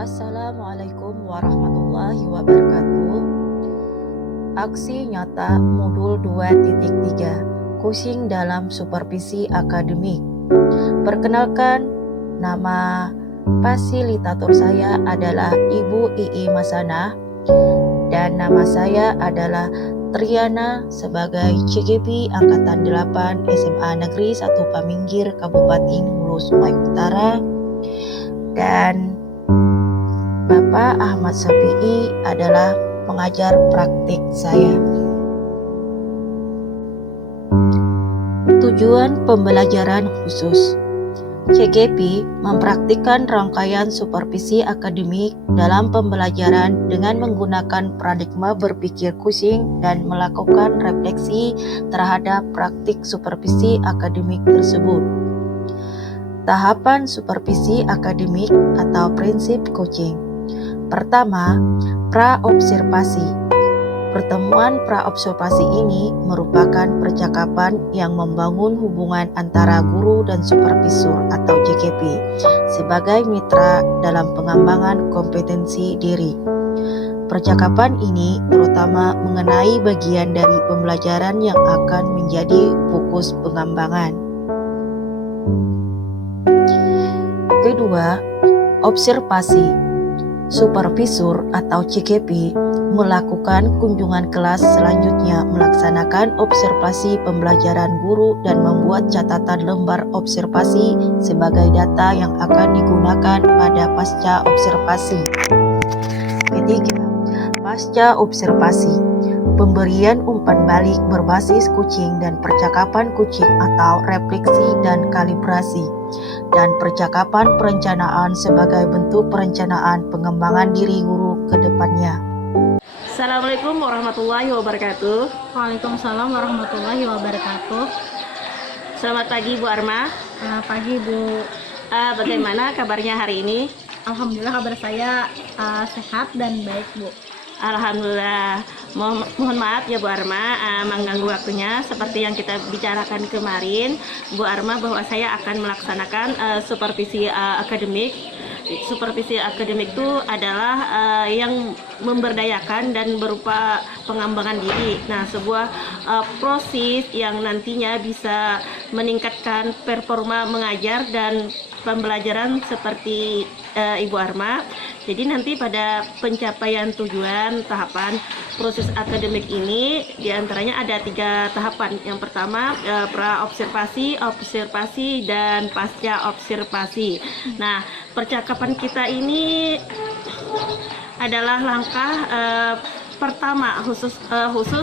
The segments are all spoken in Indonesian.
Assalamualaikum warahmatullahi wabarakatuh. Aksi nyata modul 2.3 Kucing dalam supervisi akademik. Perkenalkan, nama fasilitator saya adalah Ibu Ii Masana dan nama saya adalah Triana sebagai CGP Angkatan 8 SMA Negeri 1 Paminggir Kabupaten Hulu Sungai Utara, dan Bapak Ahmad Safi'i adalah pengajar praktik saya. Tujuan pembelajaran khusus. CGP mempraktikkan rangkaian supervisi akademik dalam pembelajaran dengan menggunakan paradigma berpikir kucing dan melakukan refleksi terhadap praktik supervisi akademik tersebut. Tahapan supervisi akademik atau prinsip coaching. Pertama, praobservasi. Pertemuan praobservasi ini merupakan percakapan yang membangun hubungan antara guru dan supervisor atau JKP sebagai mitra dalam pengembangan kompetensi diri. Percakapan ini terutama mengenai bagian dari pembelajaran yang akan menjadi fokus pengembangan. Kedua, observasi. Supervisor atau CKP melakukan kunjungan kelas, selanjutnya melaksanakan observasi pembelajaran guru dan membuat catatan lembar observasi sebagai data yang akan digunakan pada pasca observasi. Ketiga, pasca observasi. Pemberian umpan balik berbasis kucing dan percakapan kucing atau refleksi dan kalibrasi, dan percakapan perencanaan sebagai bentuk perencanaan pengembangan diri guru ke depannya. Assalamualaikum warahmatullahi wabarakatuh. Waalaikumsalam warahmatullahi wabarakatuh. Selamat pagi Bu Arma. Selamat pagi Bu. Bagaimana kabarnya hari ini? Alhamdulillah kabar saya sehat dan baik Bu. Alhamdulillah. Mohon maaf ya Bu Arma, mengganggu waktunya. Seperti yang kita bicarakan kemarin, Bu Arma, bahwa saya akan melaksanakan supervisi akademik. Supervisi akademik itu adalah yang memberdayakan dan berupa pengembangan diri. Nah, sebuah proses yang nantinya bisa meningkatkan performa mengajar dan pembelajaran seperti Ibu Arma. Jadi nanti pada pencapaian tujuan tahapan proses akademik ini diantaranya ada 3 tahapan. Yang pertama pra-observasi, observasi, dan pasca observasi. Nah, percakapan kita ini adalah langkah pertama khusus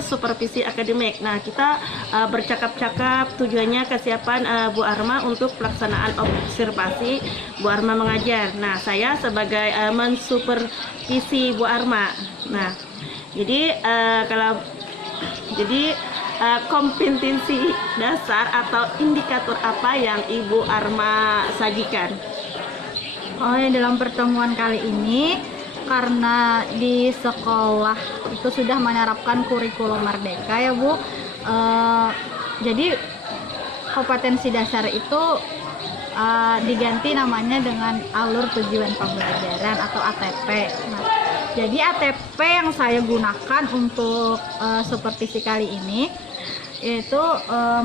supervisi akademik. Nah, kita bercakap-cakap, tujuannya kesiapan Bu Arma untuk pelaksanaan observasi Bu Arma mengajar. Nah, saya sebagai mensupervisi Bu Arma. Nah, jadi kompetensi dasar atau indikator apa yang Ibu Arma sajikan? Dalam pertemuan kali ini, karena di sekolah itu sudah menerapkan kurikulum merdeka ya Bu, jadi kompetensi dasar itu diganti namanya dengan alur tujuan pembelajaran atau ATP. Nah, jadi ATP yang saya gunakan untuk supervisi kali ini yaitu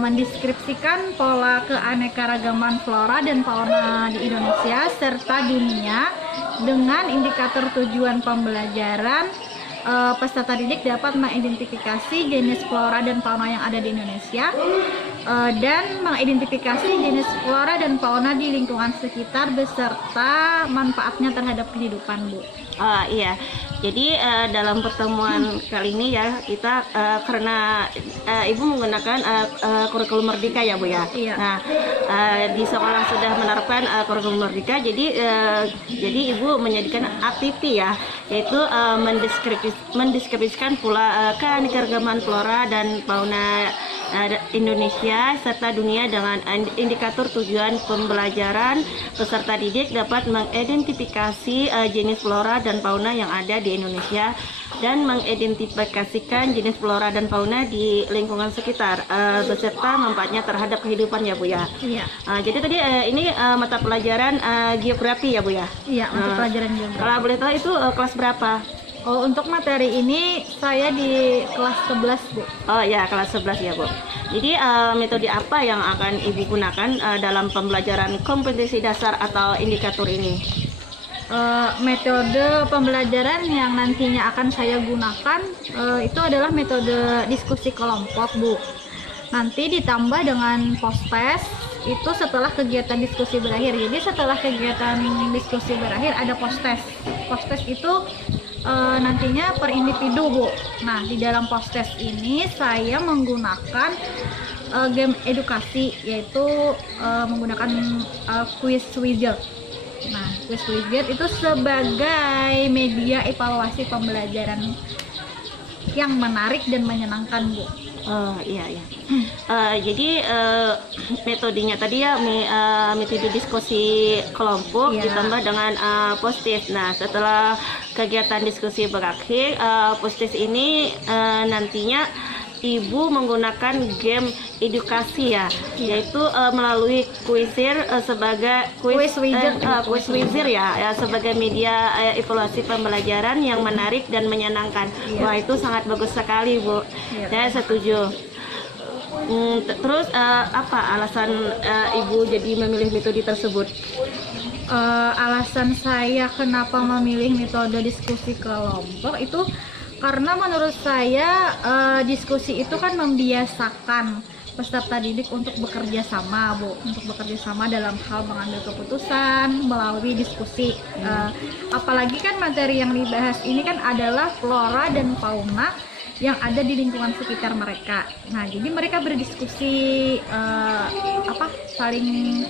mendeskripsikan pola keanekaragaman flora dan fauna di Indonesia serta dunia dengan indikator tujuan pembelajaran. Peserta didik dapat mengidentifikasi jenis flora dan fauna yang ada di Indonesia dan mengidentifikasi jenis flora dan fauna di lingkungan sekitar beserta manfaatnya terhadap kehidupan Bu. Iya, jadi dalam pertemuan kali ini ya kita karena Ibu menggunakan kurikulum merdeka ya Bu ya. Iya. Nah, di sekolah sudah menerapkan kurikulum merdeka, jadi Ibu menjadikan ATP ya, yaitu mendeskripsikan pula keanekaragaman flora dan fauna Indonesia serta dunia dengan indikator tujuan pembelajaran. Peserta didik dapat mengidentifikasi jenis flora dan fauna yang ada di Indonesia dan mengidentifikasikan jenis flora dan fauna di lingkungan sekitar beserta manfaatnya terhadap kehidupan ya Bu ya. Iya. Jadi tadi ini mata pelajaran geografi ya Bu ya. Iya, untuk pelajaran geografi. Kalau boleh tahu itu kelas berapa? Oh, untuk materi ini saya di kelas 11, Bu. Oh ya, kelas 11 ya Bu. Jadi metode apa yang akan Ibu gunakan dalam pembelajaran kompetensi dasar atau indikator ini? Metode pembelajaran yang nantinya akan saya gunakan itu adalah metode diskusi kelompok, Bu. Nanti ditambah dengan post-test itu setelah kegiatan diskusi berakhir. Jadi setelah kegiatan diskusi berakhir ada post-test. Post-test itu nantinya per individu, Bu. Nah, di dalam post-test ini saya menggunakan game edukasi, yaitu menggunakan quiz wizard. Nah, quiz wizard itu sebagai media evaluasi pembelajaran yang menarik dan menyenangkan, Bu. Oh iya iya. Jadi metodenya tadi ya metode diskusi kelompok Iya. ditambah dengan post-it. Nah setelah kegiatan diskusi berakhir, post-it ini nantinya Ibu menggunakan game edukasi ya, yaitu melalui Quizizz sebagai Quiz wizard. quiz wizard ya sebagai media evaluasi pembelajaran yang menarik dan menyenangkan. Iya. Wah itu sangat bagus sekali Bu. Iya. Saya setuju. Terus apa alasan Ibu jadi memilih metode tersebut? Alasan saya kenapa memilih metode diskusi kelompok itu karena menurut saya diskusi itu kan membiasakan peserta didik untuk bekerja sama, Bu, untuk bekerja sama dalam hal mengambil keputusan melalui diskusi. Apalagi kan materi yang dibahas ini kan adalah flora dan fauna yang ada di lingkungan sekitar mereka. Nah, jadi mereka berdiskusi saling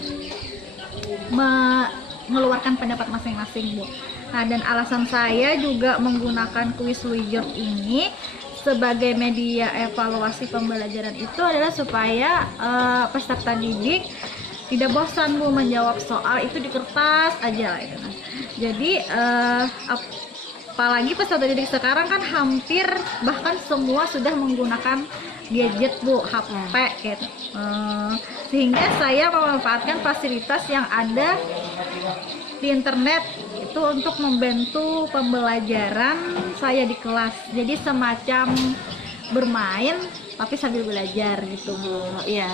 mengeluarkan pendapat masing-masing, Bu. Nah, dan alasan saya juga menggunakan quiz wizard ini sebagai media evaluasi pembelajaran itu adalah supaya peserta didik tidak bosan, Bu, menjawab soal itu di kertas aja gitu. Jadi apalagi peserta didik sekarang kan hampir bahkan semua sudah menggunakan gadget, Bu, HP gitu. Sehingga saya memanfaatkan fasilitas yang ada di internet itu untuk membantu pembelajaran saya di kelas. Jadi semacam bermain tapi sambil belajar gitu, Bu. Iya.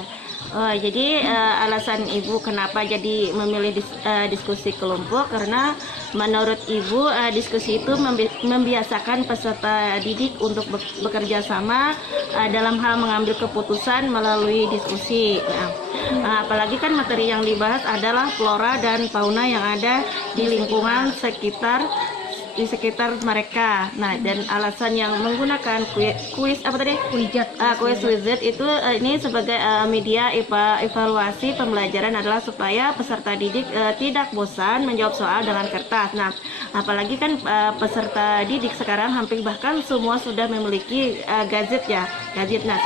Jadi alasan Ibu kenapa jadi memilih diskusi kelompok karena menurut Ibu diskusi itu membiasakan peserta didik untuk bekerja sama dalam hal mengambil keputusan melalui diskusi. Nah, apalagi kan materi yang dibahas adalah flora dan fauna yang ada di lingkungan sekitar mereka. Nah, dan alasan yang menggunakan quiz apa tadi? Quiz wizard itu ini sebagai media evaluasi pembelajaran adalah supaya peserta didik tidak bosan menjawab soal dengan kertas. Nah, apalagi kan peserta didik sekarang hampir bahkan semua sudah memiliki gadget. Nah,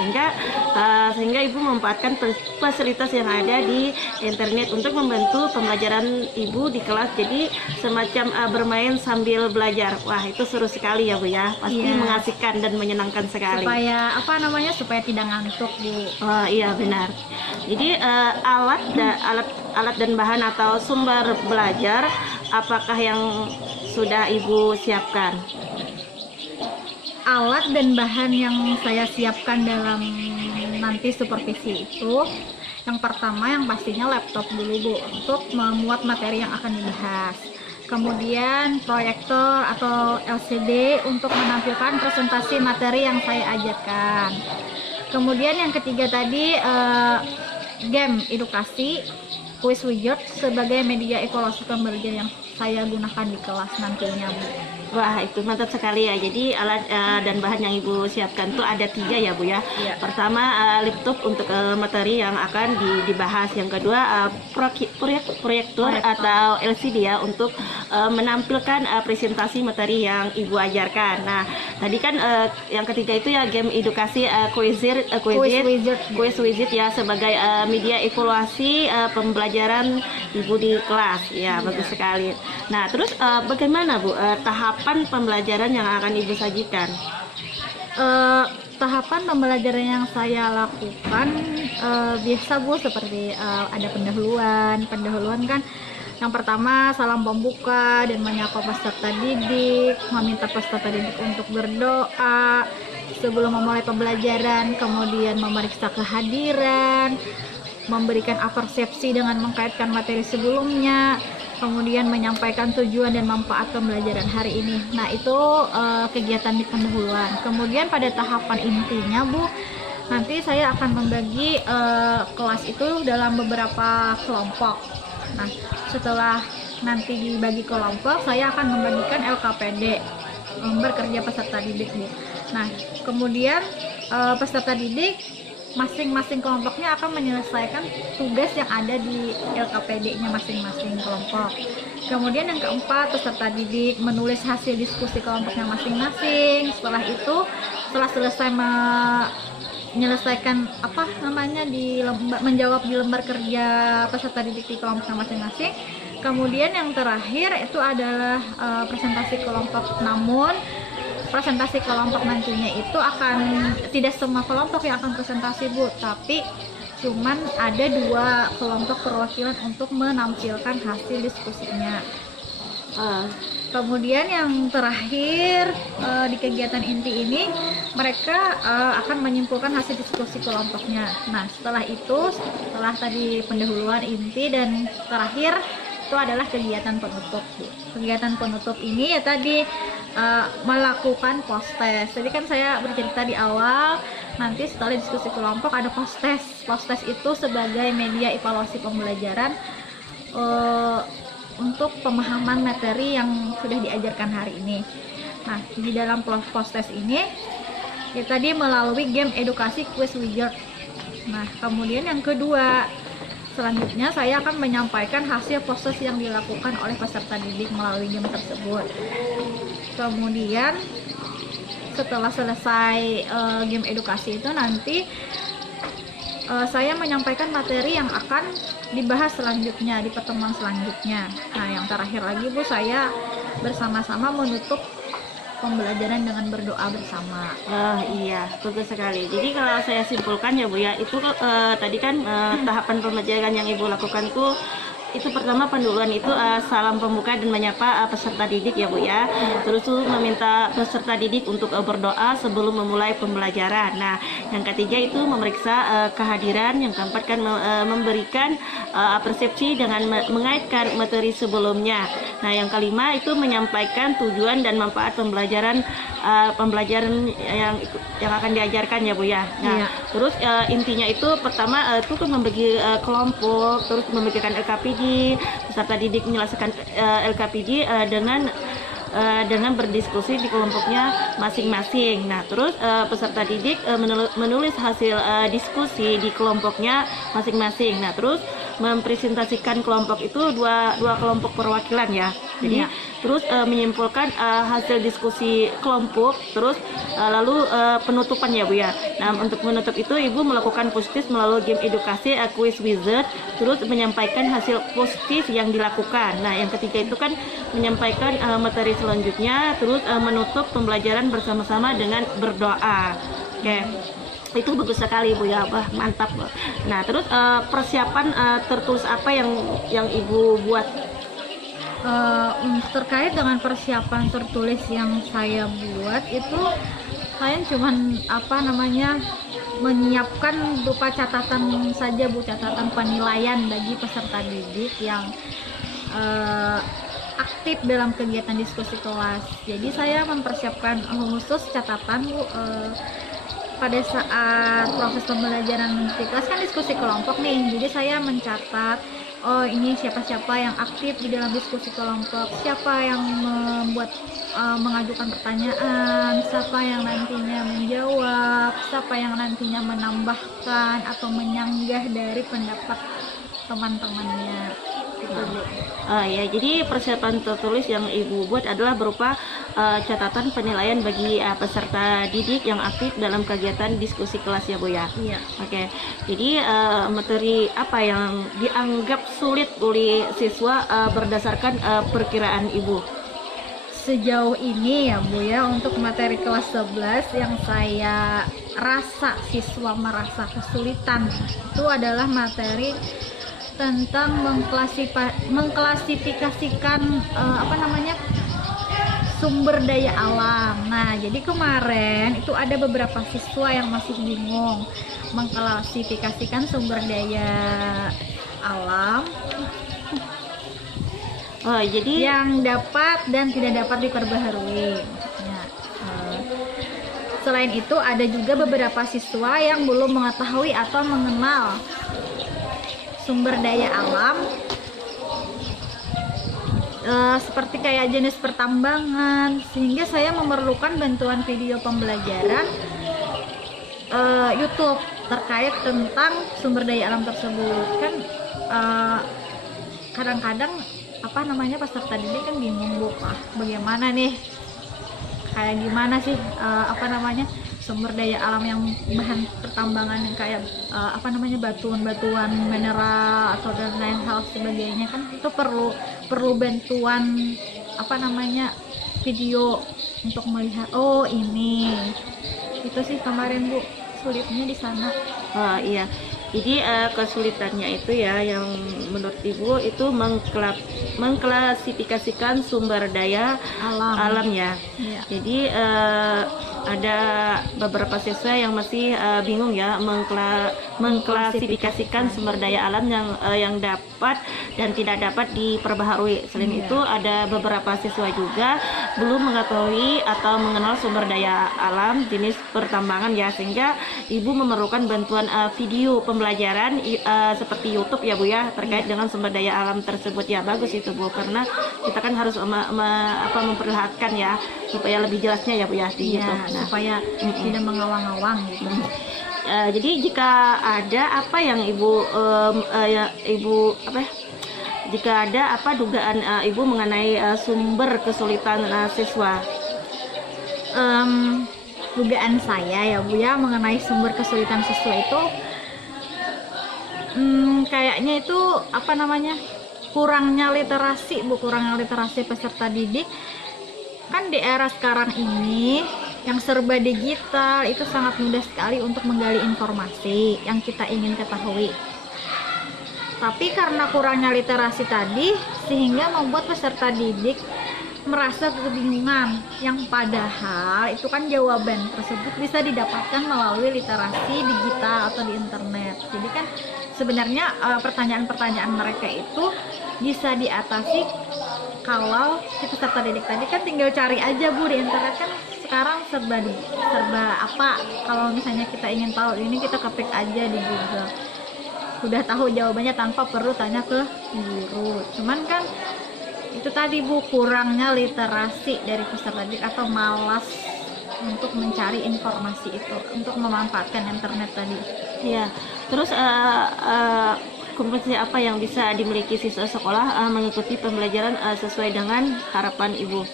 sehingga Ibu memanfaatkan fasilitas yang ada di internet untuk membantu pembelajaran Ibu di kelas. Jadi semacam bermain sambil belajar. Wah, itu seru sekali ya Bu ya. Pasti Iya. mengasihkan dan menyenangkan sekali. Supaya tidak ngantuk, Bu. Oh iya benar. Jadi alat dan bahan atau sumber belajar apakah yang sudah Ibu siapkan? Alat dan bahan yang saya siapkan dalam nanti supervisi itu yang pertama yang pastinya laptop dulu, Bu, untuk memuat materi yang akan dibahas. Kemudian proyektor atau LCD untuk menampilkan presentasi materi yang saya ajarkan. Kemudian yang ketiga tadi game edukasi quiz wizard sebagai media evaluasi pembelajaran yang saya gunakan di kelas nantinya, Bu. Wah, itu mantap sekali ya. Jadi alat dan bahan yang Ibu siapkan tuh ada 3 ya Bu ya. Iya. Pertama laptop untuk materi yang akan dibahas. Yang kedua proyektor atau LCD ya untuk menampilkan presentasi materi yang Ibu ajarkan. Nah, tadi kan yang ketiga itu ya game edukasi quiz wizard ya sebagai media evaluasi pembelajaran Ibu di kelas. Ya, bagus sekali. Nah, terus bagaimana Bu tahapan pembelajaran yang akan Ibu sajikan? Tahapan pembelajaran yang saya lakukan biasa Bu, seperti ada pendahuluan kan. Yang pertama salam pembuka dan menyapa peserta didik, meminta peserta didik untuk berdoa sebelum memulai pembelajaran, kemudian memeriksa kehadiran, memberikan persepsi dengan mengkaitkan materi sebelumnya, kemudian menyampaikan tujuan dan manfaat pembelajaran hari ini. Nah, itu kegiatan di pendahuluan. Kemudian pada tahapan intinya Bu, nanti saya akan membagi kelas itu dalam beberapa kelompok. Nah, setelah nanti dibagi kelompok, saya akan membagikan LKPD, lembar kerja peserta didik Bu. Nah, kemudian peserta didik masing-masing kelompoknya akan menyelesaikan tugas yang ada di LKPD-nya masing-masing kelompok. Kemudian yang keempat, peserta didik menulis hasil diskusi kelompoknya masing-masing. Setelah itu, setelah selesai menyelesaikan menjawab di lembar kerja peserta didik di kelompoknya masing-masing. Kemudian yang terakhir itu adalah presentasi kelompok. Namun presentasi kelompok nantinya itu akan tidak semua kelompok yang akan presentasi Bu, tapi cuman ada 2 kelompok perwakilan untuk menampilkan hasil diskusinya. Kemudian yang terakhir di kegiatan inti ini mereka akan menyimpulkan hasil diskusi kelompoknya. Nah, setelah itu, setelah tadi pendahuluan, inti, dan terakhir itu adalah kegiatan penutup. Kegiatan penutup ini ya tadi melakukan post test. Jadi kan saya bercerita di awal, nanti setelah diskusi kelompok ada post test. Post test itu sebagai media evaluasi pembelajaran untuk pemahaman materi yang sudah diajarkan hari ini. Nah, di dalam post test ini ya tadi melalui game edukasi quiz wizard. Nah, kemudian yang kedua, selanjutnya saya akan menyampaikan hasil proses yang dilakukan oleh peserta didik melalui game tersebut. Kemudian setelah selesai game edukasi itu nanti saya menyampaikan materi yang akan dibahas selanjutnya di pertemuan selanjutnya. Nah, yang terakhir lagi Bu, saya bersama-sama menutup pembelajaran dengan berdoa bersama. Iya, bagus sekali. Jadi kalau saya simpulkan ya Bu ya, itu tadi kan tahapan pembelajaran yang Ibu lakukan tuh itu pertama pendahuluan itu salam pembuka dan menyapa peserta didik ya Bu ya. Terus tuh meminta peserta didik untuk berdoa sebelum memulai pembelajaran. Nah, yang ketiga itu memeriksa kehadiran. Yang keempat kan memberikan persepsi dengan mengaitkan materi sebelumnya. Nah, yang kelima itu menyampaikan tujuan dan manfaat pembelajaran yang akan diajarkan ya Bu ya. Nah, terus intinya itu pertama itu kan membagi kelompok, terus memberikan LKPD, peserta didik menyelesaikan LKPD dengan berdiskusi di kelompoknya masing-masing. Nah, terus peserta didik menulis hasil diskusi di kelompoknya masing-masing. Nah, terus mempresentasikan kelompok itu dua kelompok perwakilan ya. Jadi terus menyimpulkan hasil diskusi kelompok, terus lalu penutupan ya Bu ya. Nah, untuk menutup itu Ibu melakukan positif melalui game edukasi quiz wizard, terus menyampaikan hasil positif yang dilakukan. Nah, yang ketiga itu kan menyampaikan materi selanjutnya, terus menutup pembelajaran bersama-sama dengan berdoa. Oke. Itu bagus sekali Bu ya, wah mantap. Nah, terus persiapan tertulis apa yang Ibu buat? Terkait dengan persiapan tertulis yang saya buat itu, saya cuman menyiapkan berupa catatan saja Bu, catatan penilaian bagi peserta didik yang aktif dalam kegiatan diskusi kelas. Jadi saya mempersiapkan khusus catatan Bu, pada saat proses pembelajaran di kelas kan diskusi kelompok nih, jadi saya mencatat oh ini siapa-siapa yang aktif di dalam diskusi kelompok, siapa yang mengajukan pertanyaan, siapa yang nantinya menjawab, siapa yang nantinya menambahkan atau menyanggah dari pendapat teman-temannya. Gitu, Bu. Ya, jadi persiapan tertulis yang Ibu buat adalah berupa catatan penilaian bagi peserta didik yang aktif dalam kegiatan diskusi kelas ya Bu ya. Iya. Oke, jadi materi apa yang dianggap sulit oleh siswa berdasarkan perkiraan Ibu? Sejauh ini ya Bu ya, untuk materi kelas 11 yang saya rasa siswa merasa kesulitan itu adalah materi tentang mengklasifikasikan sumber daya alam. Nah, jadi kemarin itu ada beberapa siswa yang masih bingung mengklasifikasikan sumber daya alam Jadi yang dapat dan tidak dapat diperbaharui. Nah, selain itu ada juga beberapa siswa yang belum mengetahui atau mengenal sumber daya alam seperti kayak jenis pertambangan, sehingga saya memerlukan bantuan video pembelajaran YouTube terkait tentang sumber daya alam tersebut. Kan kadang-kadang peserta didik kan bingung Bu, bagaimana nih, kayak gimana sih sumber daya alam yang bahan pertambangan yang kayak batuan-batuan mineral atau dan lain hal sebagainya, kan itu perlu bantuan video untuk melihat, oh ini itu sih kemarin Bu sulitnya di sana. Iya, jadi kesulitannya itu ya yang menurut Ibu itu mengklasifikasikan sumber daya alam ya. Iya. Jadi ada beberapa siswa yang masih bingung ya mengklasifikasikan sumber daya alam yang dapat dan tidak dapat diperbaharui. Selain Iya. itu ada beberapa siswa juga belum mengetahui atau mengenal sumber daya alam jenis pertambangan ya, sehingga Ibu memerlukan bantuan video pembelajaran seperti YouTube ya Bu ya terkait dengan sumber daya alam tersebut ya. Bagus itu Bu, karena kita kan harus memperlihatkan ya supaya lebih jelasnya ya Bu ya di Iya, YouTube. supaya tidak mengawang-awang gitu. Jadi jika ada apa yang jika ada apa dugaan Ibu mengenai sumber kesulitan siswa? Dugaan saya ya Bu ya mengenai sumber kesulitan siswa itu kayaknya itu kurangnya literasi Bu, kurangnya literasi peserta didik. Kan di era sekarang ini yang serba digital itu sangat mudah sekali untuk menggali informasi yang kita ingin ketahui. Tapi karena kurangnya literasi tadi sehingga membuat peserta didik merasa kebingungan, yang padahal itu kan jawaban tersebut bisa didapatkan melalui literasi digital atau di internet. Jadi kan sebenarnya pertanyaan-pertanyaan mereka itu bisa diatasi kalau si peserta didik tadi kan tinggal cari aja Bu di internet. Kan sekarang serba kalau misalnya kita ingin tahu ini, kita ketik aja di Google, udah tahu jawabannya tanpa perlu tanya ke guru. Cuman kan itu tadi Bu, kurangnya literasi dari peserta didik atau malas untuk mencari informasi itu, untuk memanfaatkan internet tadi. Ya, terus kompetensi apa yang bisa dimiliki siswa sekolah mengikuti pembelajaran sesuai dengan harapan Ibu?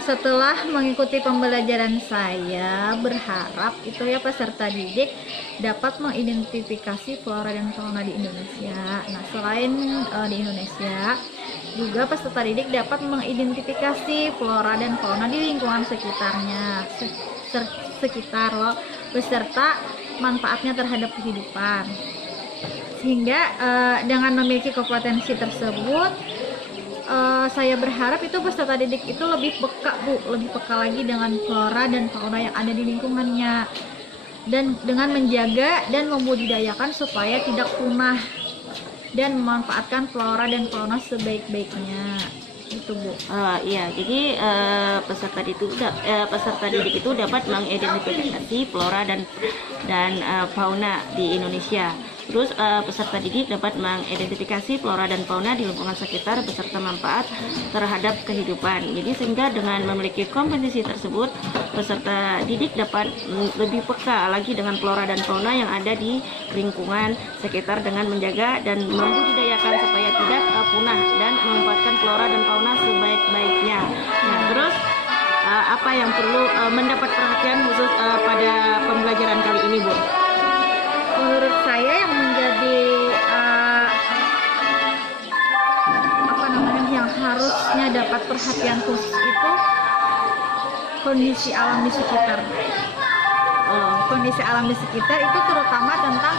Setelah mengikuti pembelajaran, saya berharap itu ya peserta didik dapat mengidentifikasi flora dan fauna di Indonesia. Nah, selain di Indonesia, juga peserta didik dapat mengidentifikasi flora dan fauna di lingkungan sekitarnya, sekitar loh, beserta manfaatnya terhadap kehidupan. Sehingga dengan memiliki kompetensi tersebut, saya berharap itu peserta didik itu lebih peka Bu, lebih peka lagi dengan flora dan fauna yang ada di lingkungannya, dan dengan menjaga dan membudidayakan supaya tidak punah dan memanfaatkan flora dan fauna sebaik-baiknya. Itu Bu. Iya, jadi peserta didik itu dapat mengidentifikasi flora dan fauna di Indonesia. Terus peserta didik dapat mengidentifikasi flora dan fauna di lingkungan sekitar beserta manfaat terhadap kehidupan. Jadi sehingga dengan memiliki kompetensi tersebut, peserta didik dapat lebih peka lagi dengan flora dan fauna yang ada di lingkungan sekitar dengan menjaga dan membudidayakan supaya tidak punah dan memanfaatkan flora dan fauna sebaik-baiknya. Nah, terus apa yang perlu mendapat perhatian khusus pada pembelajaran kali ini, Bu? Menurut saya yang menjadi yang harusnya dapat perhatian khusus itu kondisi alam di sekitar. Kondisi alam di sekitar itu terutama tentang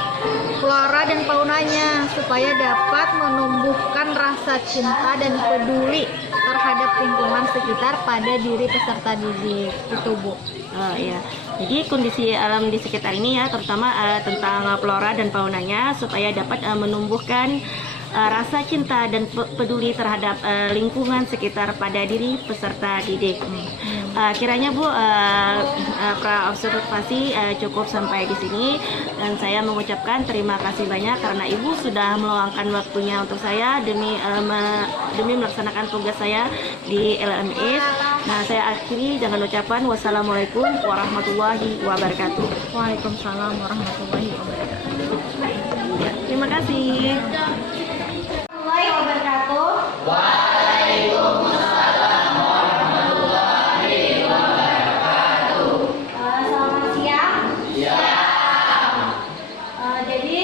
flora dan faunanya supaya dapat menumbuhkan rasa cinta dan peduli terhadap lingkungan sekitar pada diri peserta didik itu, Bu. Oh iya, jadi kondisi alam di sekitar ini ya, terutama tentang flora dan faunanya supaya dapat menumbuhkan rasa cinta dan peduli terhadap lingkungan sekitar pada diri peserta didik. Kiranya Bu, pra-observasi cukup sampai di sini dan saya mengucapkan terima kasih banyak karena Ibu sudah meluangkan waktunya untuk saya demi melaksanakan tugas saya di LMIS. Nah, saya akhiri dengan ucapan wassalamualaikum warahmatullahi wabarakatuh. Waalaikumsalam warahmatullahi wabarakatuh. Ya, terima kasih. Waalaikumsalam warahmatullahi wabarakatuh. Selamat siang. Siang. Jadi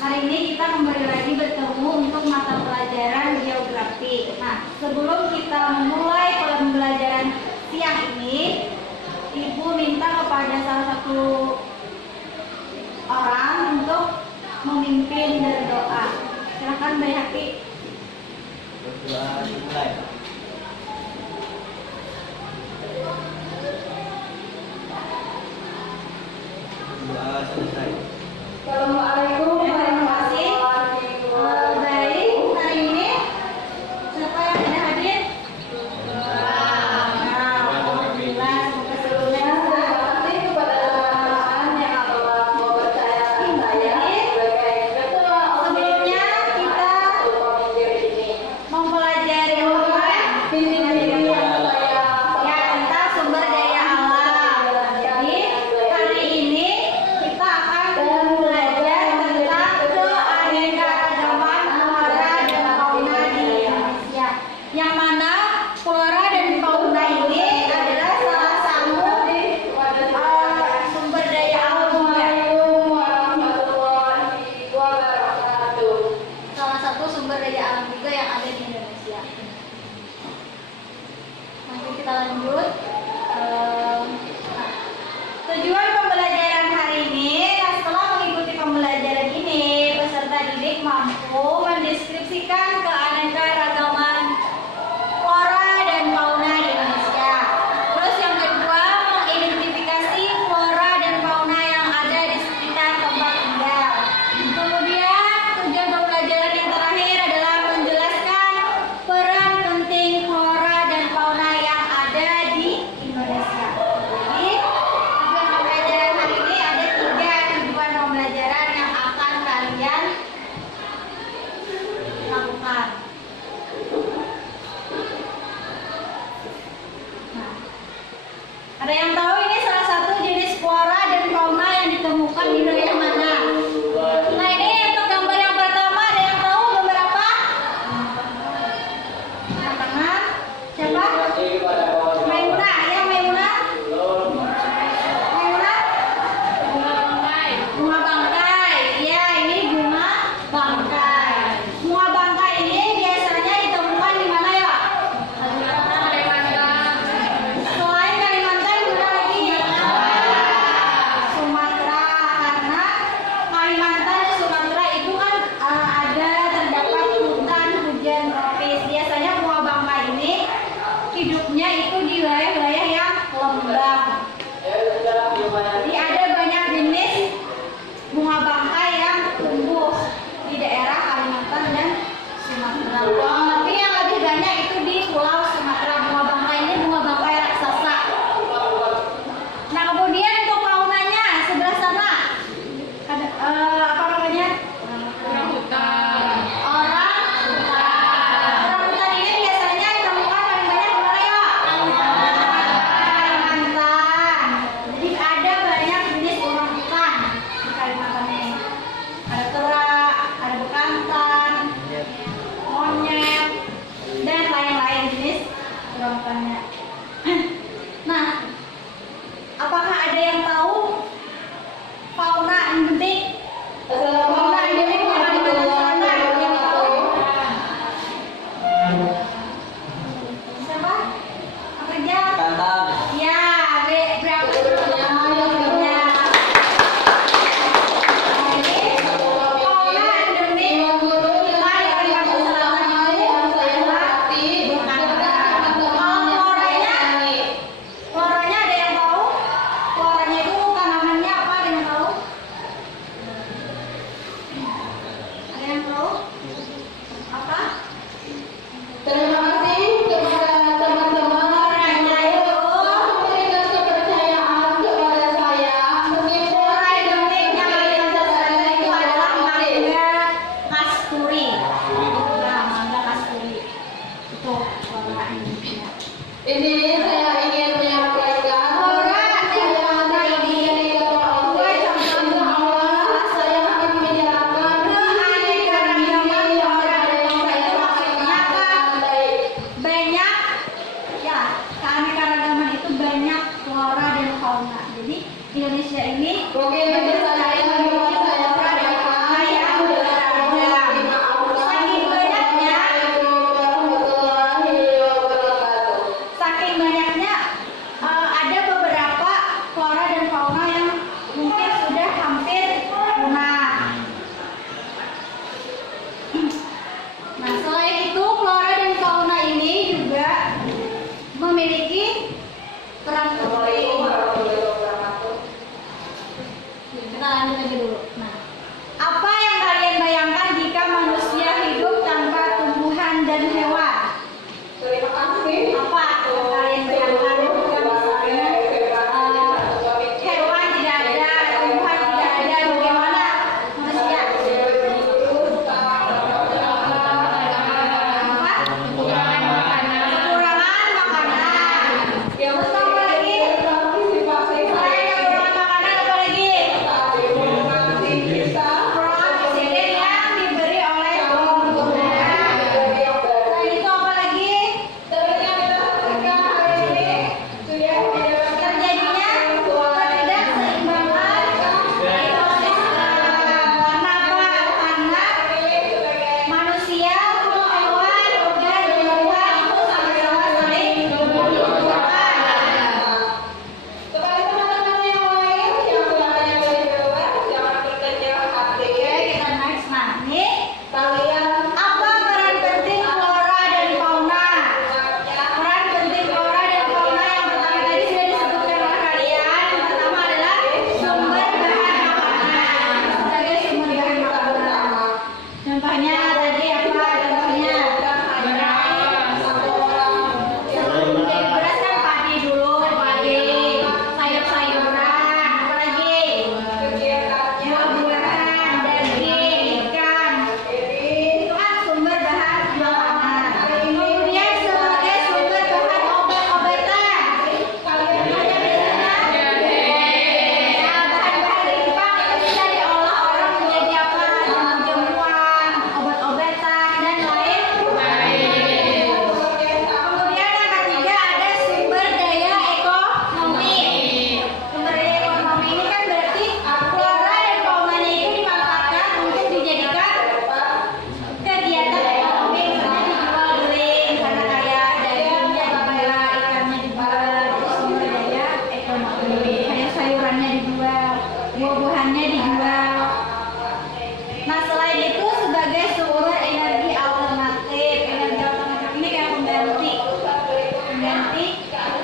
hari ini kita kembali lagi bertemu untuk mata pelajaran geografi. Nah, sebelum kita memulai pembelajaran siang ini, Ibu minta kepada salah satu orang untuk memimpin berdoa. Silakan Mbak Hati. Berdoa dimulai. Doa selesai. Assalamualaikum warahmatullahi wabarakatuh. Baik, hari ini siapa yang tidak hadir? Alhamdulillah, semoga seluruhnya terima kasih kepada Tuhan yang Allah mempercayakan saya sebagai ketua. Sebelumnya kita mempelajari ya tentang sumber daya alam. Jadi kali ini kita akan belajar tentang keanekaragaman flora dan fauna di Indonesia. Yang mana flora dan fauna ini adalah salah satu sumber daya alam juga. Salah satu sumber daya alam juga yang ada di Indonesia. Nanti kita lanjut. Tujuan pembelajaran hari ini, setelah mengikuti pembelajaran ini, peserta didik mampu mendeskripsikan keanekaragaman flora dan fauna di Indonesia. Terus yang kedua, mengidentifikasi flora dan fauna yang ada di sekitar tempat tinggal. Kemudian tujuan pembelajaran yang terakhir adalah menjelaskan peran penting flora dan fauna yang ada di Indonesia. Jadi tujuan pembelajaran hari ini ada 3 tujuan pembelajaran yang akan kalian lakukan. Nah, ada yang tahu ini salah satu jenis flora dan fauna yang ditemukan di wilayah mana? Nah, ini untuk gambar yang pertama, ada yang tahu gambar apa? Angkat tangan. Siapa? Maimunah, ya Maimunah? Maimunah? Bunga bangkai. Ya, ini bunga bangkai. Bunga bangkai ini biasanya ditemukan di mana ya? Selain Kalimantan, mana lagi? Sumatera, karena Apakah ada yang tahu fauna endemik? Fauna endemik di Kalimantan Selatan, ada yang tahu? Siapa? Pekerja? Kantang. Ya, berapa jumlahnya? Fauna endemik kita di Kalimantan Selatan itu adalah bekantan. Floranya ada yang tahu? Floranya itu tanamannya apa? Ada yang tahu? Ada yang tahu? Apa? Terima kasih kepada teman-teman Floranya itu memberikan kepercayaan kepada saya. flora endemik yang Kalimantan Selatan itu adalah mangga kasturi. Nah, mangga kasturi itu flora endemiknya. Ini saya ingin menyampaikan Flora dan fauna ini dua contoh awal saya akan menjelaskan keanekaragaman flora dan fauna itu maksudnya banyak ya, keanekaragaman itu banyak flora dan fauna. Jadi Indonesia ini Oke, saya membuat saya flora dan fauna yang beragam. Saking banyaknya ada beberapa flora dan fauna yang mungkin sudah hampir punah. Nah, selain itu flora dan fauna ini juga memiliki peran penting. Kita lanjut aja dulu. Nah, apa yang kalian bayangkan jika manusia hidup tanpa tumbuhan dan hewan? Terima kasih. Apa yang kalian bayangkan jika misalnya hewan tidak ada, tumbuhan tidak ada, bagaimana manusia? Apa? Kekurangan makanan. Terus apa lagi? Selain kekurangan makanan apa lagi? Kekurangan oksigen yang diberi oleh tumbuhan. Selain itu apa lagi? Terjadinya ketidakseimbangan ekosistem. Karena apa? Karena manusia, hewan, dan tumbuhan itu sama-sama saling membutuhkan. Kepada teman-teman yang lain yang berada di luar, jangan berkecil hati. Oke, kita next. Nah, ini Kalian apa peran penting flora dan fauna? Peran penting flora dan fauna yang pertama tadi sudah disebutkan oleh kalian. Yang pertama adalah sumber bahan makanan. Sebagai sumber bahan makanan. Contohnya tadi apa? Contohnya sebelum jadi beras kan padi dulu, padi, sayur-sayuran, apa lagi? Buah-buahan, daging, ikan. Itu kan sumber bahan makanan. Kemudian sebagai sumber bahan obat-obatan. Kalian ada biasanya? Nah, bahan-bahan limbah itu bisa diolah orang menjadi apa? Jamu-jamuan, obat-obatan, dan lain. Kemudian yang ketiga ada sumber daya ekonomi. Sumber daya ekonomi ini kan berarti flora dan faunanya itu dimanfaatkan untuk dijadikan kegiatan ekonomi, misalnya dijual beli, misalnya kayak dagingnya dijual, ikannya dijual, itu sumber daya ekonomi. Sayur-sayurannya dijual, buah-buahannya dijual. Nah, selain itu sebagai sumber energi alternatif. Energi alternatif ini kayak pengganti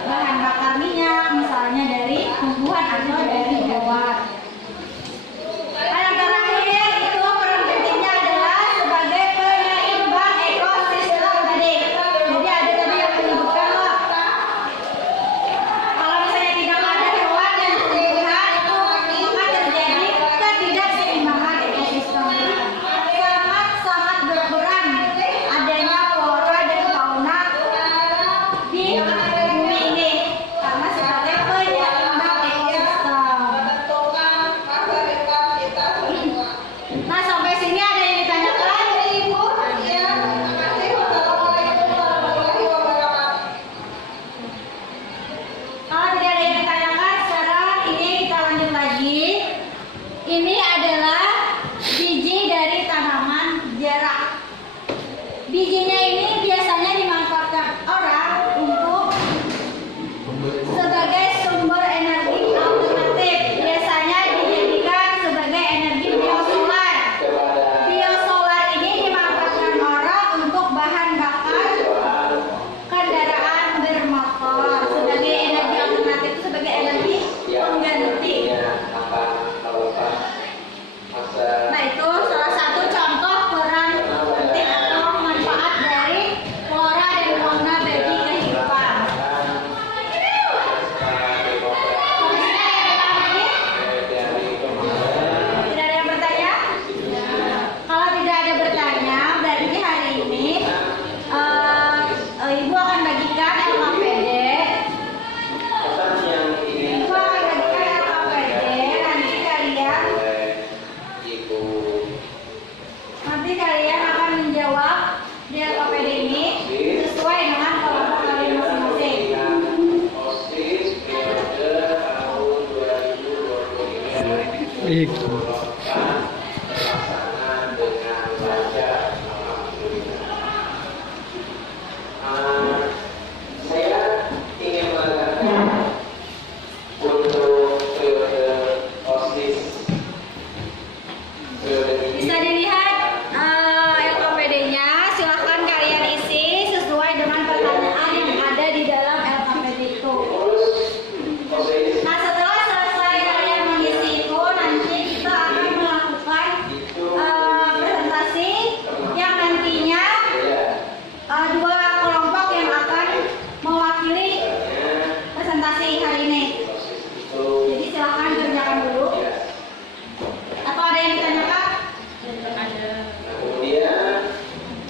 bahan bakar minyak, misalnya dari tumbuhan atau dari hewan. Nah, yang terakhir itu peran pentingnya adalah sebagai penyeimbang ekosistem tadi. Jadi ada tadi yang menyebutkan loh, kalau misalnya tidak ada hewan dan tumbuhan itu maka terjadi Bijinya ini biasanya dimanfaatkan orang untuk sebagai sumber energi alternatif. Biasanya dijadikan sebagai energi biosolar. Biosolar ini dimanfaatkan orang untuk bahan bakar kendaraan bermotor sebagai energi alternatif, itu sebagai energi pengganti. Nah, itu salah satu contoh peran penting atau manfaat dari flora dan fauna bagi kehidupan. Selanjutnya ada lagi? Tidak ada yang bertanya? Kalau tidak ada bertanya, berarti hari ini Ibu akan bagikan LKPD. Ibu akan bagikan LKPD. Nanti kalian akan menjawab di LKPD ini sesuai dengan kelompok kalian masing-masing. Saya ingin mengatakan untuk periode OSIS periode ini Bisa dilihat LKPD-nya, silahkan kalian isi sesuai dengan pertanyaan yang ada di dalam LKPD itu. OSIS Nah, setelah selesai kalian mengisi itu, nanti kita akan melakukan presentasi yang nantinya dua kelompok yang akan mewakili presentasi hari ini. Jadi silahkan kerjakan dulu. Atau ada yang ditanyakan? kemudian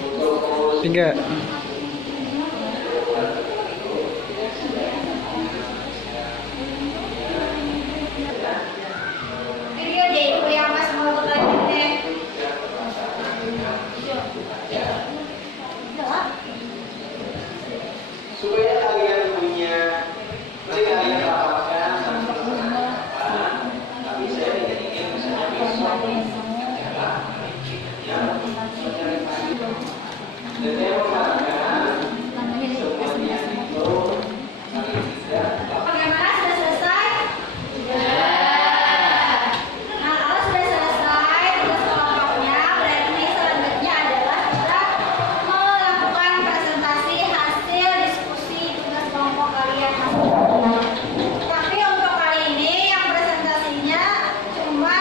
untuk mengurus Enggak. Video deh itu yang pas mau bertanya deh. supaya kalian punya nanti kalian rapatkan tapi saya tidak ingin misalnya besok dan saya mengatakan semuanya itu saling tidak Bagaimana, sudah selesai? Nah, kalau sudah selesai tugas kelompoknya, berarti selanjutnya adalah kita melakukan presentasi hasil diskusi tugas kelompok kalian masing-masing. Tapi untuk kali ini yang presentasinya cuma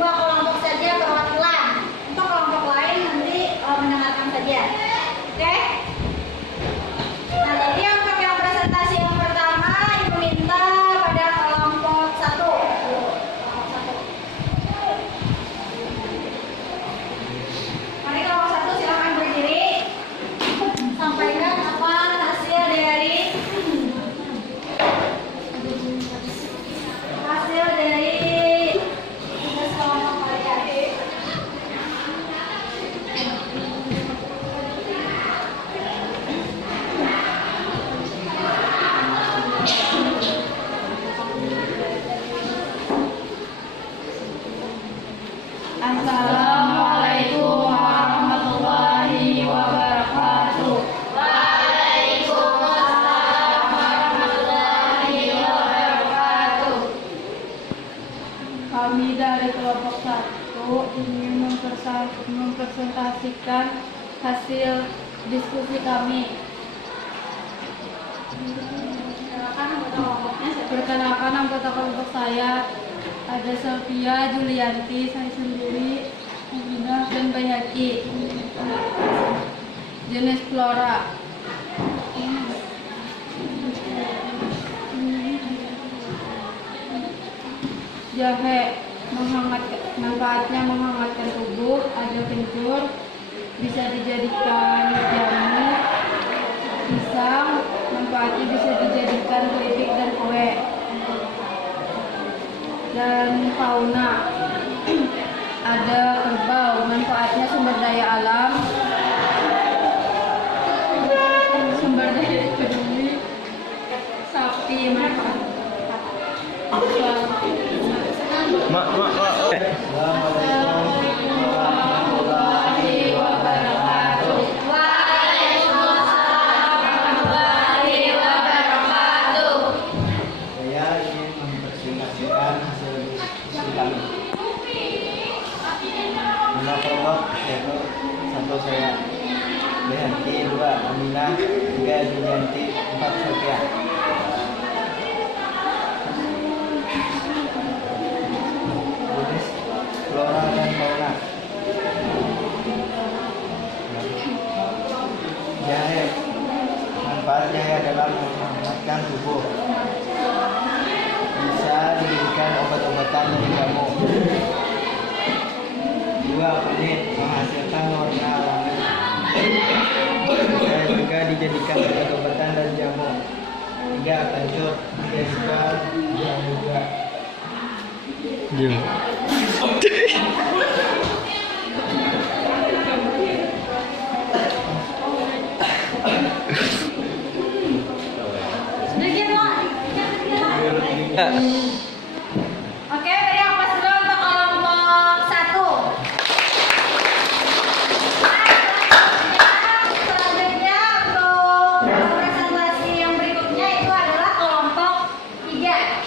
dua kelompok saja perwakilan. Untuk kelompok lain nanti mendengarkan saja. Oke? Nah, jadi untuk yang presentasi yang pertama, Ibu minta pada kelompok 1. Kelompok 1. Mari kelompok 1 silakan berdiri. Sampaikan apa hasil dari tugas kelompok kalian. Assalamualaikum warahmatullahi wabarakatuh. Waalaikumsalam warahmatullahi wabarakatuh. Kami dari kelompok 1 ingin mempresentasikan hasil diskusi kami. Perkenalkan anggota kelompok saya, ada Sofia, Julianti, saya sendiri, Aminah dan Bayaki. Jenis flora. Jahe, manfaatnya menghangatkan tubuh, ada kencur, bisa dijadikan jamu. Pisang, manfaatnya bisa dijadikan keripik dan kue. Dan fauna, ada kerbau, manfaatnya sumber daya alam, sumber daya ekonomi. Sapi, manfaat Assalamualaikum warahmatullahi wabarakatuh. menghasilkan hasil diskusi kami. Jumlah kelompok yaitu 1 saya, Behanti, 2 Aminah, 3 Julianti, 4 Sophia. Jenis flora dan fauna. Jahe, manfaat jahe dalam menghangatkan tubuh. Bisa dijadikan obat-obatan dari jamu. 2 kunyit, menghasilkan warna alami. Bisa juga dijadikan obat-obatan dan jamu. 3 kencur, dijadikan jamu juga. Sedikit lah. Oke, beri ampas dulu untuk kelompok 1. Selanjutnya untuk presentasi yang berikutnya itu adalah kelompok 3.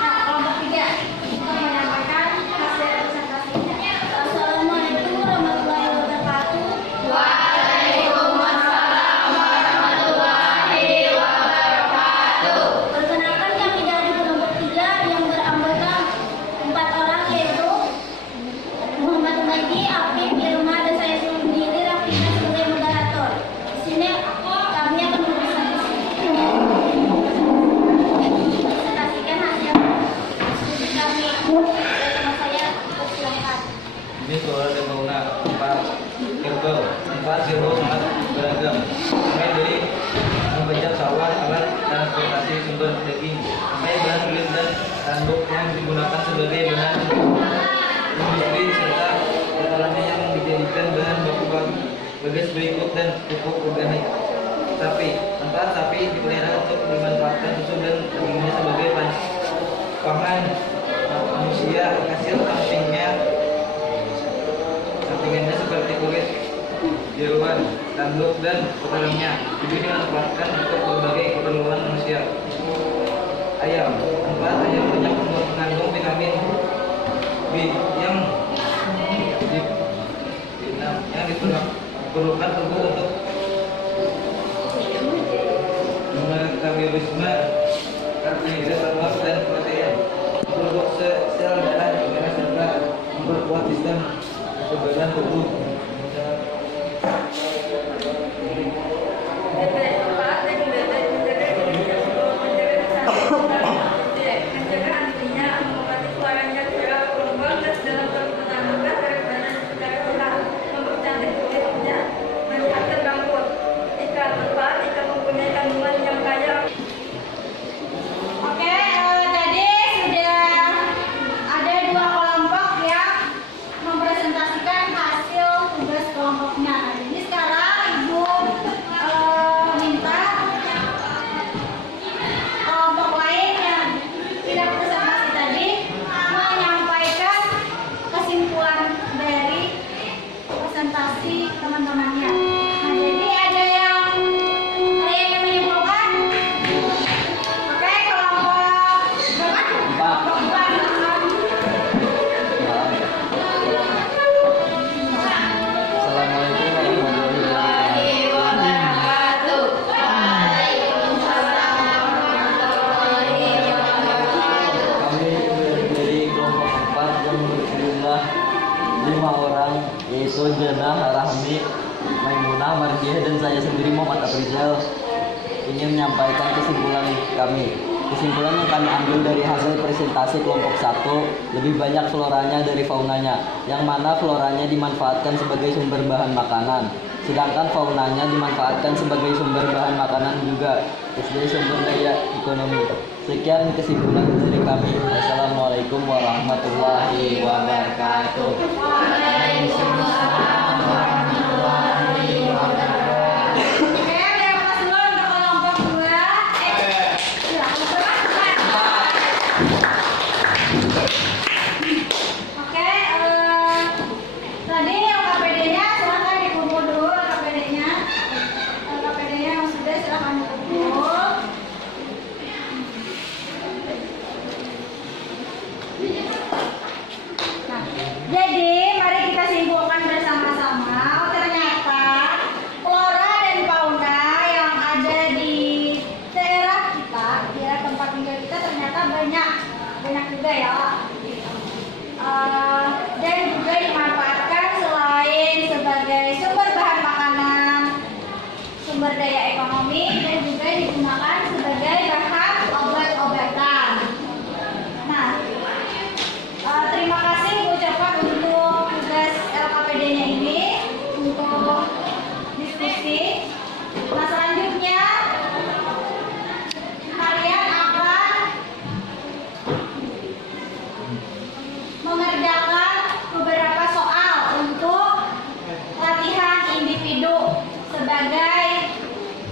Nah, kelompok 3 untuk menyampaikan hasil presentasinya. Assalamualaikum warahmatullahi wabarakatuh. Perkenalkan, kami dari kelompok 3 yang beranggota 4 orang, yaitu Muhammad Umaydi, Afif, Irma, dan saya sendiri Rafina sebagai moderator. Di sini kami akan mempresentasikan hasil diskusi kami. Bersama saya, silakan. Ini flora dan fauna. 4 herbal. 4 herbal sangat beragam, mulai dari membajak sawah, alat transportasi sumber daging, sampai bahan kulit dan tanduk yang digunakan sebagai bahan industri, serta kotorannya yang dijadikan bahan baku bagas berikut dan pupuk organik. Sapi. Manfaat sapi dipelihara untuk dimanfaatkan susu dan dagingnya sebagai pangan manusia. Hasil sampingannya seperti kulit, jeruan, tanduk, dan kotorannya juga dimanfaatkan untuk berbagai keperluan manusia. Ayam. Manfaat ayam banyak mengandung vitamin B yang diperlukan tubuh untuk metabolisme karbohidrat dan protein, memproduksi sel darah serta memperkuat sistem kekebalan tubuh. Oke, tadi sudah ada 2 kelompok yang mempresentasikan hasil tugas kelompoknya. Nah, jadi sekarang Ibu minta kelompok lain yang tidak presentasi tadi menyampaikan kesimpulan dari presentasi teman-temannya. Nah, jadi ada yang menyimpulkan. Oke, kelompok berapa? Kelompok 4. Assalamualaikum warahmatullahi wabarakatuh. Kami dari kelompok 4 yang berjumlah 5 orang, yaitu Jannah, Rahmi, Maimunah, Mardiah, dan saya sendiri Muhammad Afrizal, ingin menyampaikan kesimpulan kami. Kesimpulan yang kami ambil dari hasil presentasi kelompok 1, lebih banyak floranya dari faunanya, yang mana floranya dimanfaatkan sebagai sumber bahan makanan, sedangkan faunanya dimanfaatkan sebagai sumber bahan makanan juga, sebagai sumber daya ekonomi. Sekian kesimpulan dari kami. Assalamualaikum warahmatullahi wabarakatuh. Oke, beri ampas dulu untuk kelompok 2. Oke, tadi yang KPD-nya silahkan dikumpul dulu. KPD-nya yang sudah silahkan dikumpul. enak juga ya. Dan juga dimanfaatkan selain sebagai sumber bahan makanan, sumber daya ekonomi, dan juga digunakan sebagai bahan obat-obatan. Nah, terima kasih Bu ucapkan untuk tugas LKPD-nya ini untuk diskusi. Nah, selanjutnya kalian akan mengerjakan beberapa soal untuk latihan individu sebagai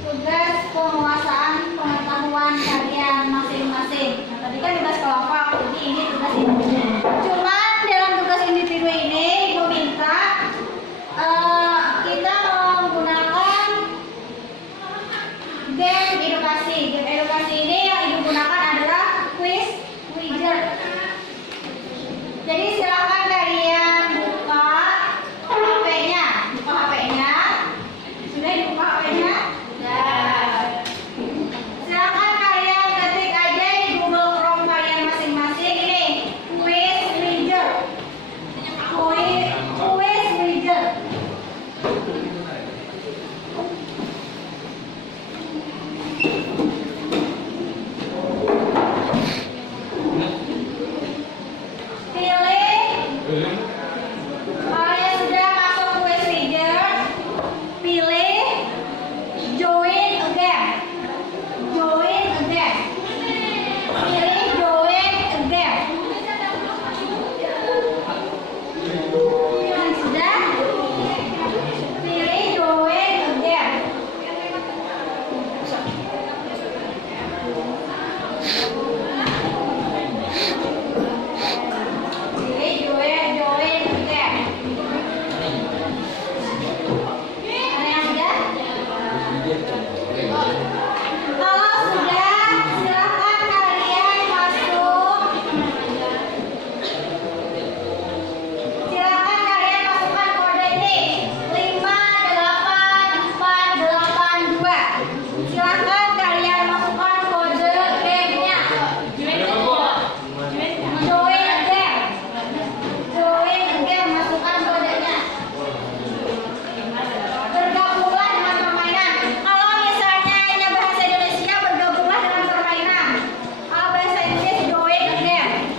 tugas penguasaan pengetahuan kalian masing-masing. Nah, tadi kan tugas kelompok, jadi ini tugas individu. Cuman dalam tugas individu ini meminta kita menggunakan game edukasi. Game edukasi ini yang digunakan adalah quiz widget. Jadi silakan kalian buka HP-nya. Buka HP-nya. Sudah dibuka HP-nya? Sudah. Silakan kalian ketik aja di Google Chrome kalian masing-masing ini quiz widget. Quiz widget. Pilih. Kalian sudah masuk quiz widget. Pilih join again. Join again. Pilih join again. Yang sudah pilih join again. Pilih join again. Ada yang sudah? Kalau sudah, silakan kalian masuk. Silakan kalian masukkan kode ini 58482. Silakan kalian masukkan kode game-nya. Join again. Join again, masukkan kodenya. Bergabunglah dengan permainan. Kalau misalnya ini bahasa Indonesia, bergabunglah dengan permainan. Kalau bahasa Inggris, join again.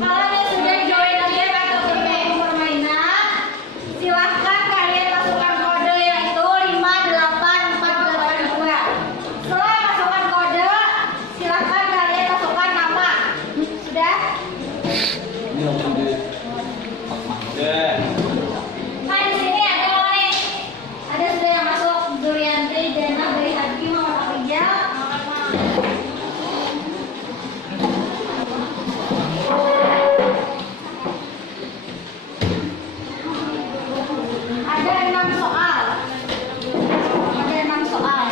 Kalau yang sudah join again atau bergabung permainan, silahkan kalian masukkan kode yaitu 58482. Setelah masukkan kode, silahkan kalian masukkan nama. Sudah? Nah, di sini ada yang nih. Ada sudah yang masuk Durianti, Jana, Bayi Hakim, Muhammad Rijal. Ada 6 soal. Ada 6 soal.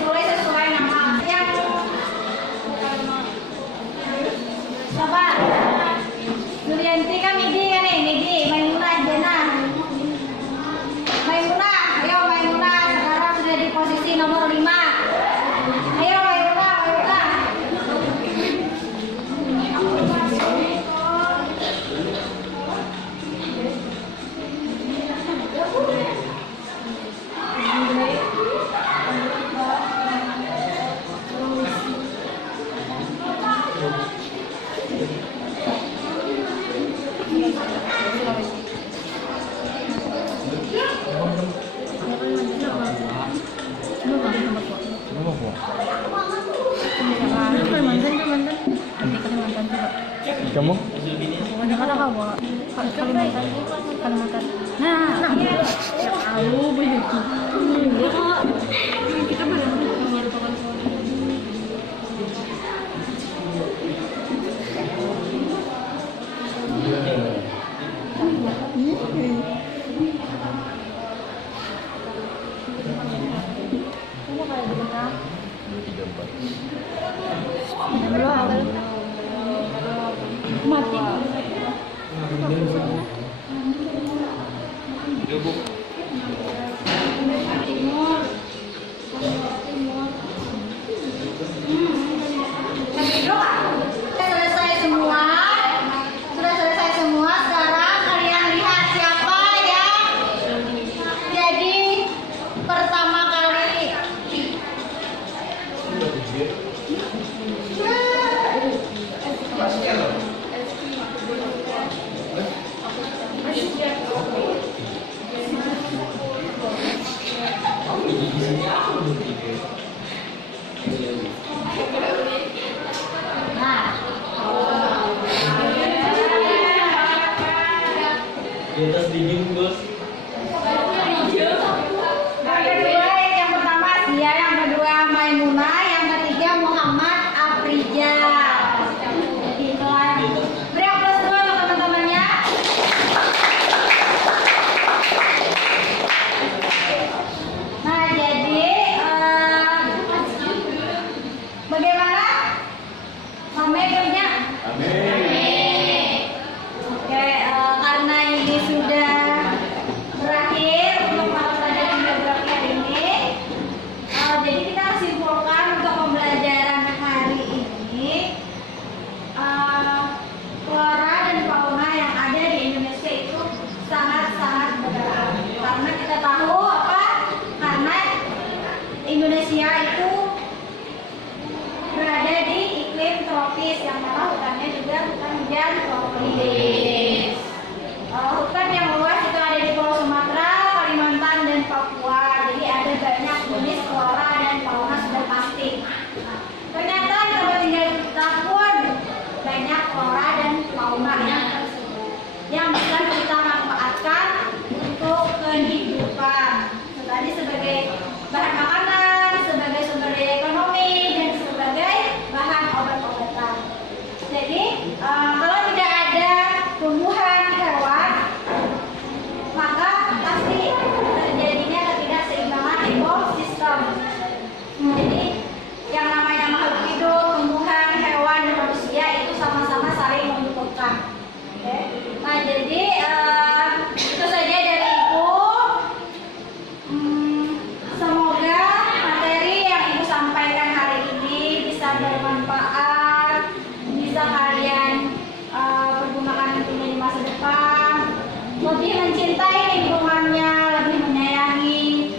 Tulis sesuai nama yang coba Durianti kan ini kan ini Kalimantan. Nah, ya tahu begitu. Ya kok kita benar-benar merupakan mati. Selesai semua. Sudah selesai semua. Sekarang kalian lihat siapa yang jadi pertama kali. Nah, Di atas dijungkus. yang kedua yang pertama Sia, yang kedua Maimunah, yang ketiga Muhammad Afrija. Jadi itulah. Beri aplaus dulu untuk teman-temannya. Nah, jadi bagaimana? Sampai kerja? Oke, karena ini sudah berakhir untuk mata pelajaran geografi hari ini, jadi kita simpulkan untuk pembelajaran hari ini, flora dan fauna yang ada di Indonesia itu sangat-sangat beragam. Karena kita tahu apa? Karena Indonesia itu berada di iklim tropis yang mana hutannya juga hutan hujan tropis. Hutan yang luas itu ada di Pulau Sumatera, Kalimantan, dan Papua. Jadi ada banyak jenis flora dan fauna sudah pasti. Ternyata di tempat tinggal kita pun banyak flora dan fauna yang bisa kita manfaatkan untuk kehidupan. Tadi sebagai bahan makanan, sebagai sumber daya ekonomi, dan sebagai bahan obat-obatan. Jadi kalau tidak ada tumbuhan hewan, maka pasti terjadinya ketidakseimbangan ekosistem. Jadi yang namanya makhluk hidup, tumbuhan, hewan, dan manusia itu sama-sama saling membutuhkan. Oke. Nah, jadi itu saja dari Ibu. Semoga materi yang Ibu sampaikan hari ini bisa bermanfaat, bisa kalian pergunakan nantinya di masa depan, lebih mencintai lingkungannya, lebih menyayangi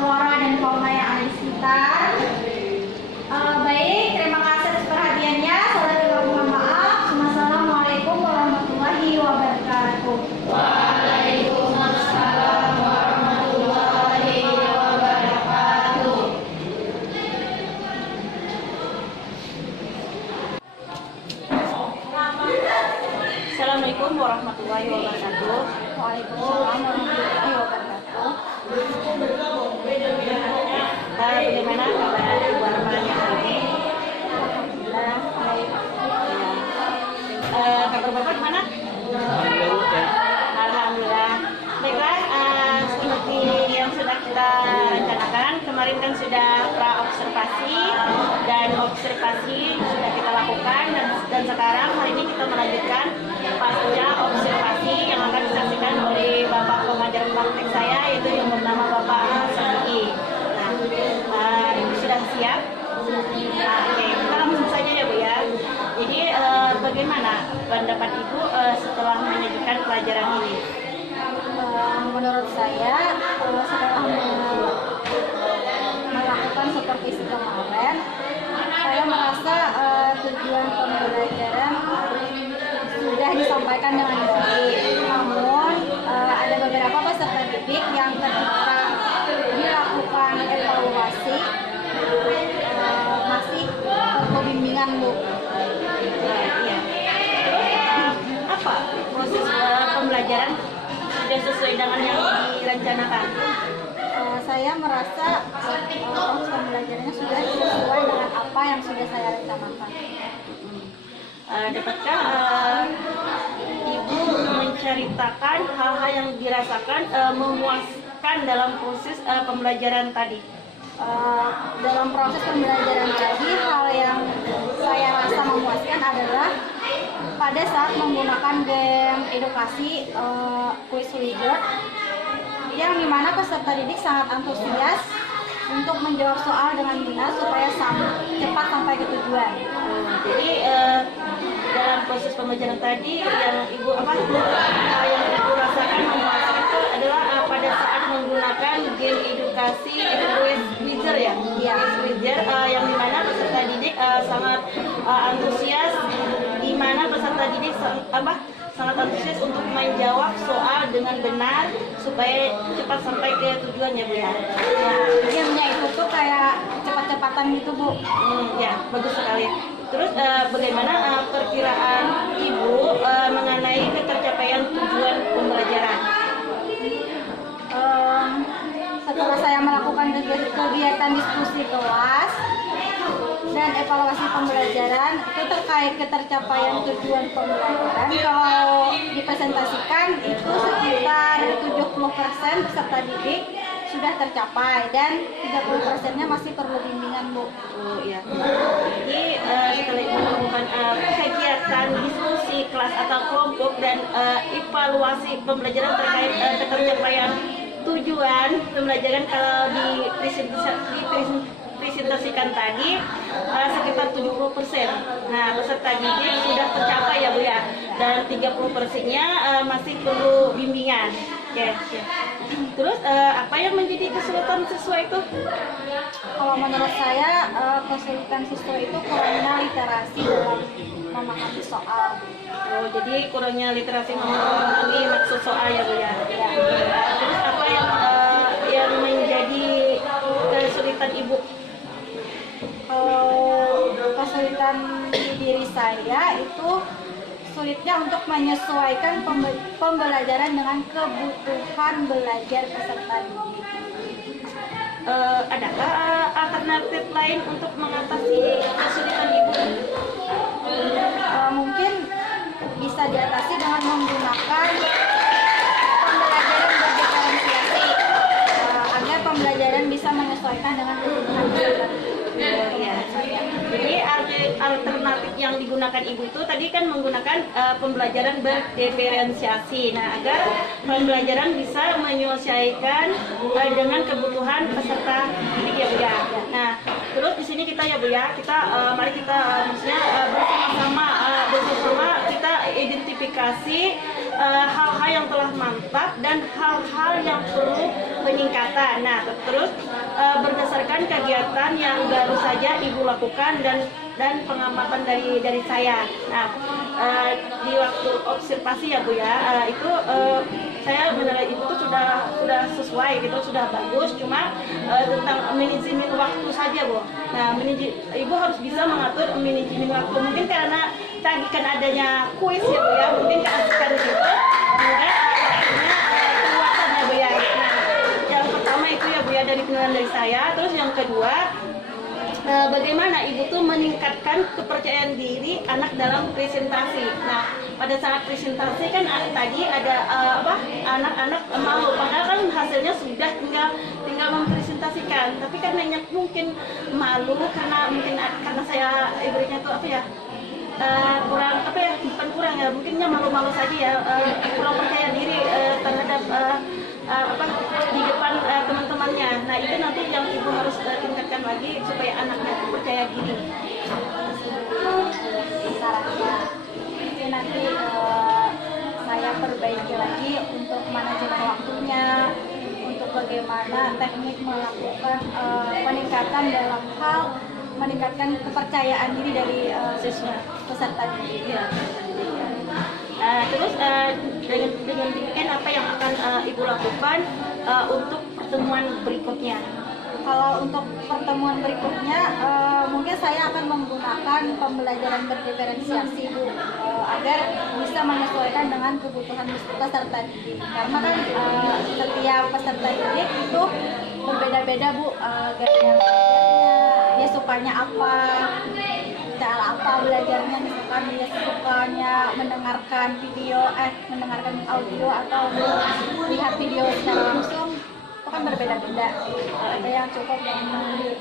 flora dan fauna yang ada di sekitar. Baik, terima kasih atas perhatiannya. Saya mohon maaf. Wassalamualaikum warahmatullahi wabarakatuh. Waalaikumsalam warahmatullahi wabarakatuh. Assalamualaikum warahmatullahi wabarakatuh. Waalaikumsalam warahmatullahi wabarakatuh. Bagaimana kabar Ibu Arma hari ini? Alhamdulillah baik. Kabar Bapak gimana? Alhamdulillah. Baiklah, seperti yang sudah kita rencanakan, kemarin kan sudah pra-observasi dan observasi sudah kita lakukan, dan sekarang hari ini kita melanjutkan pasca observasi yang akan disaksikan oleh Bapak pengajar praktek saya, yaitu yang bernama Bapak Sandi. Nah, Ibu sudah siap? Nah, oke, kita langsung saja ya Bu ya. Jadi bagaimana pendapat Ibu setelah menyajikan pelajaran ini? Menurut saya setelah melakukan supervisi kemarin, saya merasa tujuan pembelajaran sudah disampaikan dengan baik. Namun ada beberapa peserta didik yang ketika dilakukan evaluasi masih kebimbangan Bu. Iya. Terus apa proses pembelajaran sudah sesuai dengan yang direncanakan? Saya merasa proses pembelajarannya sudah sesuai dengan apa yang sudah saya rencanakan. Dapatkah Ibu menceritakan hal-hal yang dirasakan memuaskan dalam proses pembelajaran tadi? Dalam proses pembelajaran tadi, hal yang saya rasa memuaskan adalah pada saat menggunakan game edukasi Quiz Wizard, yang dimana peserta didik sangat antusias untuk menjawab soal dengan benar supaya cepat sampai ke tujuan. Jadi dalam proses pembelajaran tadi yang Ibu yang Ibu rasakan memuaskan itu adalah pada saat menggunakan game edukasi Quiz Wizard ya. Iya. Quiz Wizard yang dimana peserta didik sangat antusias, di mana peserta didik sangat antusias untuk menjawab soal dengan benar supaya cepat sampai ke tujuannya, Bu ya. Gamenya itu tuh kayak cepat-cepatan gitu, Bu. Ya, bagus sekali. Terus bagaimana perkiraan Ibu mengenai ketercapaian tujuan pembelajaran? Setelah saya melakukan kegiatan diskusi kelas dan evaluasi pembelajaran itu terkait ketercapaian tujuan pembelajaran, kalau dipresentasikan itu sekitar 70% peserta didik sudah tercapai dan 30%-nya masih perlu bimbingan, Bu. Oh iya. Jadi setelah Ibu melakukan kegiatan diskusi kelas atau kelompok dan evaluasi pembelajaran terkait ketercapaian tujuan pembelajaran, kalau dipresentasikan tadi sekitar 70%. Nah, peserta didik sudah tercapai ya, Bu ya. Dan 30%-nya masih perlu bimbingan. Oke. Terus apa yang menjadi kesulitan siswa itu? Kalau menurut saya kesulitan siswa itu kurangnya literasi dalam memahami soal. Oh, jadi kurangnya literasi memahami maksud soal ya, Bu ya. Terus apa yang menjadi kesulitan Ibu? Kesulitan di diri saya itu sulitnya untuk menyesuaikan pembelajaran dengan kebutuhan belajar peserta didik. Adakah alternatif lain untuk mengatasi kesulitan Ibu? Mungkin bisa diatasi dengan menggunakan pembelajaran berdiferensiasi agar pembelajaran bisa menyesuaikan dengan kebutuhan peserta didik. Ya. Jadi alternatif yang digunakan Ibu itu tadi kan menggunakan pembelajaran berdiferensiasi. Nah, agar pembelajaran bisa menyesuaikan dengan kebutuhan peserta didik ya, Bu ya. Nah, terus di sini kita ya, Bu ya, mari kita maksudnya bersama kita identifikasi hal-hal yang telah mantap dan hal-hal yang perlu peningkatan. Nah, terus berdasarkan kegiatan yang baru saja Ibu lakukan dan pengamatan dari saya. Nah, di waktu observasi ya, Bu ya, itu saya menilai itu sudah sesuai gitu, sudah bagus. Cuma tentang manajemen waktu saja, Bu. Nah, Ibu harus bisa mengatur manajemen waktu. Mungkin karena tadi kan adanya kuis ya, Bu ya, mungkin keasikan gitu. Kemudian waktunya keluasan ya, Bu ya. Nah, yang pertama itu ya, Bu ya, dari penilaian dari saya. Terus yang kedua, bagaimana Ibu tuh meningkatkan kepercayaan diri anak dalam presentasi. Nah, pada saat presentasi kan tadi ada anak-anak malu, padahal kan hasilnya sudah tinggal mempresentasikan. Tapi kan mungkin malu karena saya ibaratnya tuh bukan kurang ya, mungkinnya malu-malu saja ya, kurang percaya diri terhadap di depan teman-temannya. Nah, itu nanti yang Ibu harus tingkatkan lagi supaya anaknya itu percaya diri. Sarannya mungkin nanti saya perbaiki lagi untuk manajemen waktunya, untuk bagaimana teknik melakukan peningkatan dalam hal meningkatkan kepercayaan diri dari Siswa. peserta didik. Ya. Terus dengan demikian apa yang akan Ibu lakukan untuk pertemuan berikutnya? Kalau untuk pertemuan berikutnya, mungkin saya akan menggunakan pembelajaran berdiferensiasi, Bu. agar bisa menyesuaikan dengan kebutuhan peserta didik. Karena kan setiap peserta didik itu berbeda-beda Bu, gaya belajarnya, dia sukanya apa, cara apa belajarnya, misalkan dia sukanya mendengarkan audio atau melihat video secara langsung, itu kan berbeda-beda. Ada yang cukup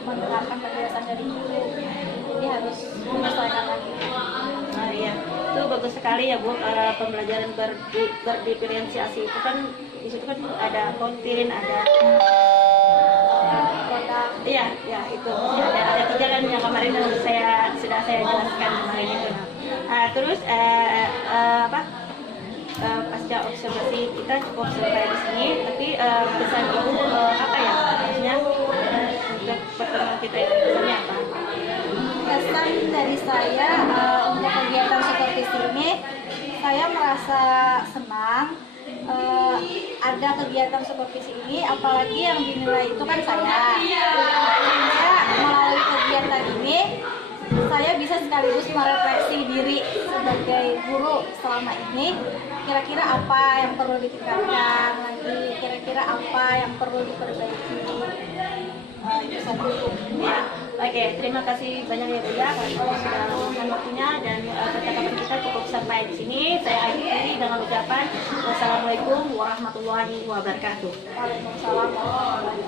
mendengarkan penjelasan dari guru, jadi harus menyesuaikan lagi. Nah, iya, itu bagus sekali ya Bu. Pembelajaran berdiferensiasi itu kan di situ kan ada kontin, ada Produk. iya, ya itu ada 3 kan yang kemarin sudah saya jelaskan kemarin itu. Nah, terus pasca observasi kita cukup sampai di sini, tapi pesan Ibu apa ya? Maksudnya untuk pertemuan kita itu pesannya apa? Kesan dari saya untuk kegiatan seperti ini, saya merasa senang ada kegiatan seperti ini, apalagi yang dinilai itu kan saya. Sehingga melalui kegiatan ini saya bisa sekaligus merefleksi diri sebagai guru selama ini, kira-kira apa yang perlu ditingkatkan lagi, kira-kira apa yang perlu diperbaiki. Itu satu. Ya, oke, terima kasih banyak ya Bu ya sudah meluangkan waktunya, dan percakapan kita cukup sampai di sini. Saya akhiri dengan ucapan wassalamualaikum warahmatullahi wabarakatuh. Waalaikumsalam warahmatullahi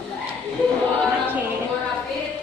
wabarakatuh. Oke.